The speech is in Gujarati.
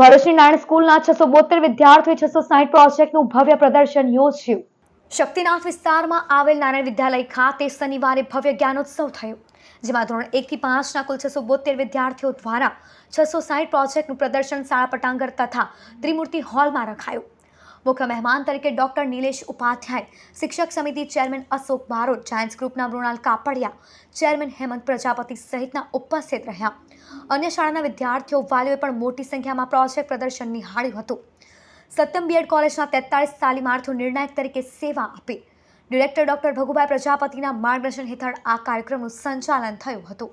ભરૂચની નારાયણ સ્કૂલના છસો બોતેર વિદ્યાર્થીઓ છસો સાહીઠ પ્રોજેક્ટનું ભવ્ય પ્રદર્શન યોજ્યું. શક્તિનાથ વિસ્તારમાં આવેલ નારાયણ વિદ્યાલય ખાતે શનિવારે ભવ્ય જ્ઞાનોત્સવ થયો, જેમાં ધોરણ એકથી પાંચના કુલ છસો બોતેર વિદ્યાર્થીઓ દ્વારા છસો સાહીઠ પ્રોજેક્ટનું પ્રદર્શન શાળા પટાંગર તથા ત્રિમૂર્તિ હોલમાં રખાયું. મુખ્ય મહેમાન તરીકે ડોક્ટર નિલેશ ઉપાધ્યાય, શિક્ષક સમિતિ ચેરમેન અશોક બારોટ, જાયન્ટ્સ ગ્રુપના મૃણાલ કાપડિયા, ચેરમેન હેમંત પ્રજાપતિ સહિતના ઉપસ્થિત રહ્યા. અન્ય શાળાના વિદ્યાર્થીઓ વાલીઓએ પણ મોટી સંખ્યામાં પ્રોજેક્ટ પ્રદર્શન નિહાળ્યું હતું. સત્યમ બીએડ કોલેજના તેતાળીસ તાલીમાર્થીઓ નિર્ણાયક તરીકે સેવા આપી. ડિરેક્ટર ડોક્ટર ભગુભાઈ પ્રજાપતિના માર્ગદર્શન હેઠળ આ કાર્યક્રમનું સંચાલન થયું હતું.